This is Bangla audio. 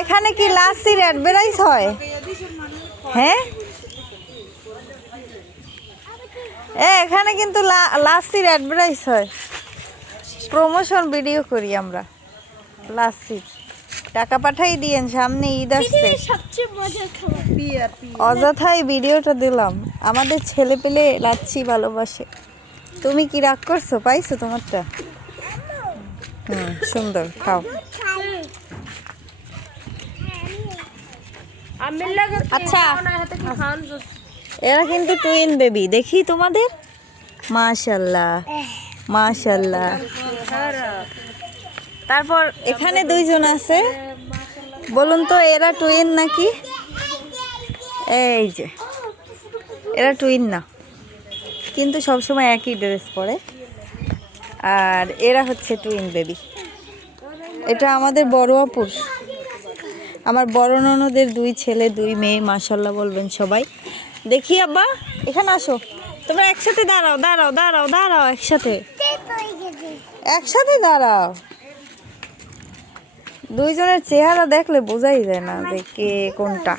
এখানে কি লাচ্ছির অ্যাডভার্টাইজ হয়? হ্যাঁ, এখানে কিন্তু লাচ্ছির অ্যাডভার্টাইজ হয়, প্রমোশন ভিডিও করি আমরা লাচ্ছির। টাকা পাঠাই দিয়েন, সামনে ঈদ আসছে। অযথাই ভিডিওটা দিলাম, আমাদের ছেলে পেলে লাচ্ছি ভালোবাসে। তুমি কি রাগ করছো? পাইছো তোমারটা? সুন্দর, খাও। আচ্ছা, এরা কিন্তু টুইন বেবি, দেখি তোমাদের। মাশাল্লাহ মাশাল্লাহ। তারপর এখানে দুইজন আছে, বলুন তো এরা টুইন নাকি? এই যে এরা টুইন না, কিন্তু সবসময় একই ড্রেস পরে। আর এরা হচ্ছে টুইন বেবি। এটা আমাদের বড় আপুর, আমার বড় ননদের 2 ছেলে 2 মেয়ে। মাশাল্লাহ বলবেন সবাই। দেখি আব্বা, এখানে আসো, তোমরা একসাথে দাঁড়াও দাঁড়াও দাঁড়াও দাঁড়াও, একসাথে একসাথে দাঁড়াও। দুইজনের চেহারা দেখলে বোঝাই যায় না যে কে কোনটা।